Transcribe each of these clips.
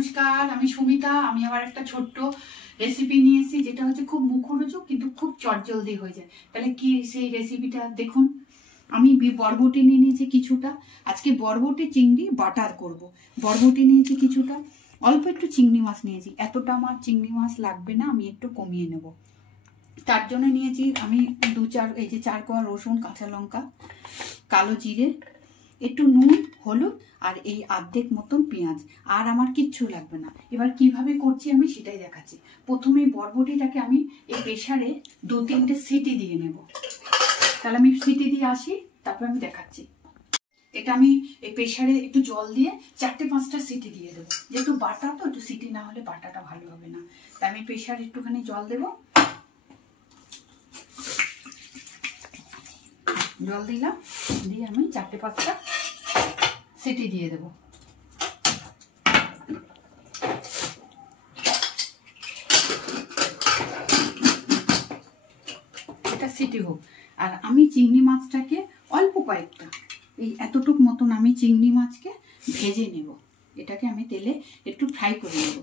নমস্কার, আমি সুমিতা। আমি আবার একটা ছোট্ট রেসিপি নিয়ে এসেছি, যেটা হচ্ছে খুব মুখরোচক কিন্তু খুব চটজলদি হয়ে যায়। তাহলে কি সেই রেসিপিটা দেখুন। আমি বরবটি নিয়ে নিয়েছি কিছুটা। আজকে বরবটি চিংড়ি বাটার করব। বরবটি নিয়েছি কিছুটা, অল্প একটু চিংড়ি মাছ নিয়েছি। এতটা আমার চিংড়ি মাছ লাগবে না, আমি একটু কমিয়ে নেব। তার জন্য নিয়েছি আমি এই যে 4 কোয়া রসুন, কাঁচা লঙ্কা, কালো জিরে, একটু নুন, হলুদ আর এই অর্ধেক মতন পেঁয়াজ। আর আমার কিচ্ছু লাগবে না। এবার কিভাবে করছি আমি সেটাই দেখাচ্ছি। প্রথমে বরবটিটাকে আমি এই প্রেসারে 2-3টে সিটি দিয়ে নেব। তাহলে আমি সিটি দিয়ে আসি, তারপর আমি দেখাচ্ছি। এটা আমি এই প্রেসারে একটু জল দিয়ে 4-5টা সিটি দিয়ে দেবো। যেহেতু বাটা তো, একটু সিটি না হলে বাটাটা ভালো হবে না। তাই আমি প্রেসারে একটুখানি জল দেবো। জল দিলাম, দিয়ে আমি 4-5টা সিটি দিয়ে দেবো। এটা সিটি হোক। আর আমি চিংড়ি মাছটাকে অল্প কয়েকটা, এই এতটুক মতন আমি চিংড়ি মাছকে ভেজে নেব। এটাকে আমি তেলে একটু ফ্রাই করে নেব।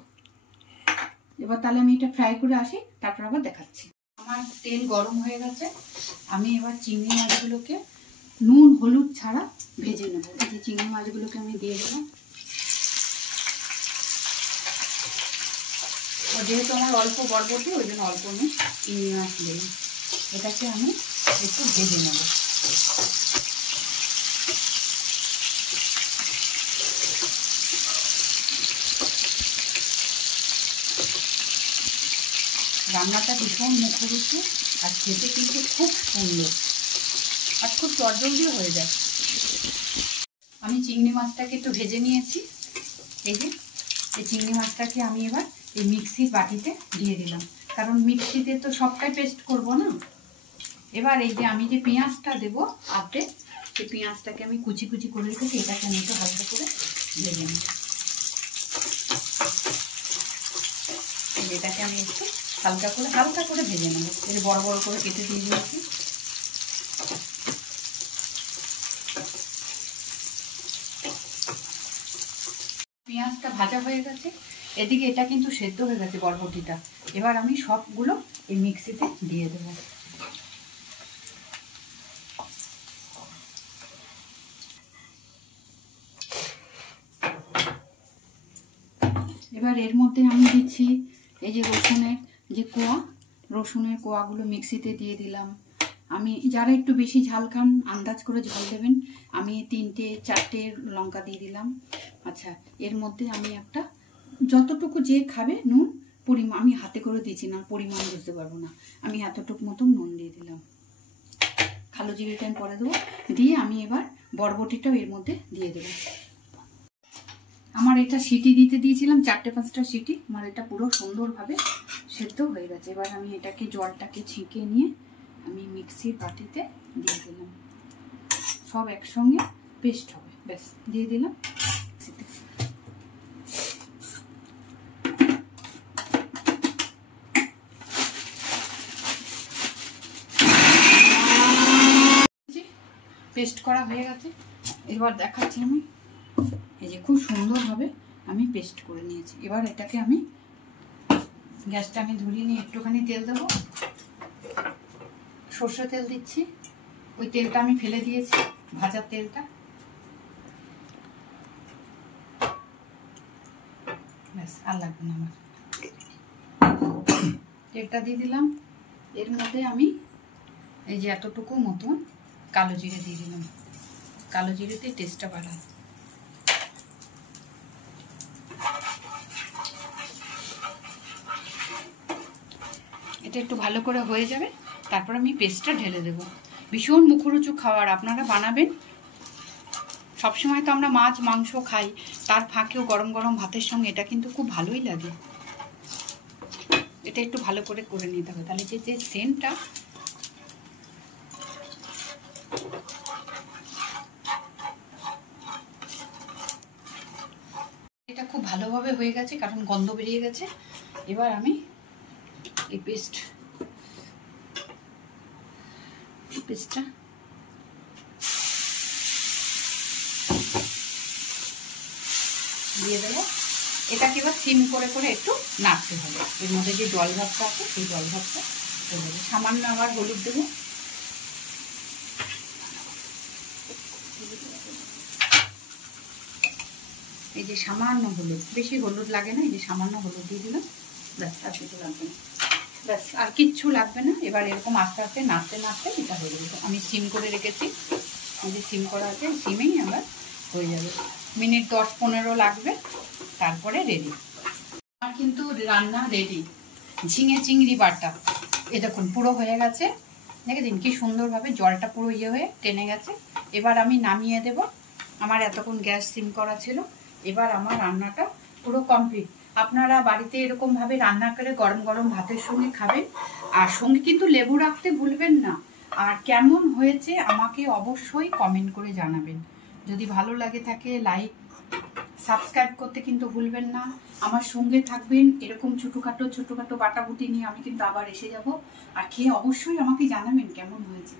এবার তাহলে আমি এটা ফ্রাই করে আসি, তারপর আবার দেখাচ্ছি। আমার তেল গরম হয়ে গেছে। আমি এবার চিংড়ি মাছগুলোকে নুন হলুদ ছাড়া ভেজে নেব। এই যে চিংড়ি মাছগুলোকে আমি দিয়ে দিলাম। যেহেতু আমার অল্প বরবটি, ওই জন্য অল্প আমি চিংড়ি মাছ দিলাম। এটাকে আমি একটু ভেজে নেব। রান্নাটা ভীষণ মুখরোচক আর খেতে কিন্তু খুব সুন্দর আর খুব চটজলদিও হয়ে যায়। আমি চিংড়ি মাছটাকে একটু ভেজে নিয়েছি। এই যে এই চিংড়ি মাছটাকে আমি এবার এই মিক্সির বাটিতে দিয়ে দিলাম, কারণ মিক্সিতে তো সবটাই পেস্ট করব না। এবার এই যে আমি যে পেঁয়াজটা দেবো আপে, সেই পেঁয়াজটাকে আমি কুচি কুচি করে রেখেছি, এটাকে আমি একটু হালকা করে ভেজে নেব। এটাকে আমি একটু হালকা করে ভেজে নেব। এই বড় বড় করে কেটে দিয়ে দিয়েছি। পেঁয়াজটা ভাজা হয়ে গেছে, এদিকে এটা কিন্তু সেদ্ধ হয়ে গেছে বরবটিটা। এবার আমি সবগুলো এই মিক্সিতে দিয়ে দেব। এবার এর মধ্যে আমি দিচ্ছি এই যে রসুনের কোয়াগুলো মিক্সিতে দিয়ে দিলাম। আমি যারা একটু বেশি ঝাল খান আন্দাজ করে ঝাল দেবেন। আমি 3-4টে লঙ্কা দিয়ে দিলাম। আচ্ছা, এর মধ্যে আমি একটা যতটুকু যে খাবে নুন পরিমাণ, আমি হাতে করে দিচ্ছি না, পরিমাণ বুঝতে পারবো না, আমি এতটুকু মতন নুন দিয়ে দিলাম। কালো জিরেটা আমি পরে দেবো। দিয়ে আমি এবার বরবটিটাও এর মধ্যে দিয়ে দেবো। আমার এটা সিটি দিতে দিয়েছিলাম 4-5টা সিটি। আমার এটা পুরো সুন্দরভাবে সেদ্ধ হয়ে গেছে। এবার আমি এটাকে জলটাকে ছেঁকে নিয়ে আমি মিক্সির বাটিতে দিয়ে দিলাম। সব একসঙ্গে পেস্ট হবে, ব্যাস দিয়ে দিলাম। পেস্ট করা হয়ে গেছে। এবার দেখাচ্ছি আমি, এই যে খুব সুন্দরভাবে আমি পেস্ট করে নিয়েছি। এবার এটাকে আমি গ্যাসটা ধরিয়ে নিয়ে একটুখানি তেল দেবো। সর্ষে তেল দিচ্ছি। ওই তেলটা আমি ফেলে দিয়েছি, ভাজার তেলটা। ব্যাস, আর লাগবে না আমার। তেলটা দিয়ে দিলাম। এর মধ্যে আমি এই যে এতটুকু মতন কালো জিরে দিয়ে দিলাম। কালো জিরেতে টেস্টটা বাড়ায়। এটা একটু ভালো করে হয়ে যাবে, তারপর আমি পেস্টটা ঢেলে দেবো। ভীষণ মুখরোচক খাবার, আপনারা বানাবেন। সবসময় তো আমরা মাছ মাংস খাই, তার ফাঁকেও গরম গরম ভাতের সঙ্গে এটা কিন্তু খুব ভালোই লাগে। এটা একটু ভালো করে করে নিতে হবে, তাহলে যে সেন্টটা এটা খুব ভালোভাবে হয়ে গেছে, কারণ গন্ধ বেরিয়ে গেছে। এবার আমি এই পেস্টটা দিয়ে দেবো। এটাকে এবার সিম করে করে একটু নাড়তে হবে। এর মধ্যে যে জল ভাবটা আছে সেই জল ভাবটা দেবো। সামান্য আবার হলুদ দেবো। এই যে সামান্য হলুদ, বেশি হলুদ লাগে না, এই যে সামান্য হলুদ দিয়ে দিলাম, ব্যাস আর কিছু লাগবে না, ব্যাস আর কিচ্ছু লাগবে না। এবার এরকম আস্তে আস্তে নাড়তে নাড়তে এটা হয়ে যাবে। আমি সিম করে রেখেছি, এই যে সিম করা আছে, সিমেই আবার হয়ে যাবে। মিনিট 10-15 লাগবে, তারপরে রেডি। আমার কিন্তু রান্না রেডি। ঝিঙে চিংড়ি বাটা এ দেখুন পুরো হয়ে গেছে, দেখেছেন কি সুন্দরভাবে জলটা পুরো ইয়ে হয়ে টেনে গেছে। এবার আমি নামিয়ে দেব। আমার এতক্ষণ গ্যাস সিম করা ছিল। এবার আমার রান্নাটা পুরো কমপ্লিট। আপনারা বাড়িতে এরকমভাবে রান্না করে গরম গরম ভাতের সঙ্গে খাবেন, আর সঙ্গে কিন্তু লেবু রাখতে ভুলবেন না। আর কেমন হয়েছে আমাকে অবশ্যই কমেন্ট করে জানাবেন। যদি ভালো লাগে থাকে লাইক সাবস্ক্রাইব করতে কিন্তু ভুলবেন না। আমার সঙ্গে থাকবেন। এরকম ছোটোখাটো বাটাবুটি নিয়ে আমি কিন্তু আবার এসে যাব। আর খেয়ে অবশ্যই আমাকে জানাবেন কেমন হয়েছে।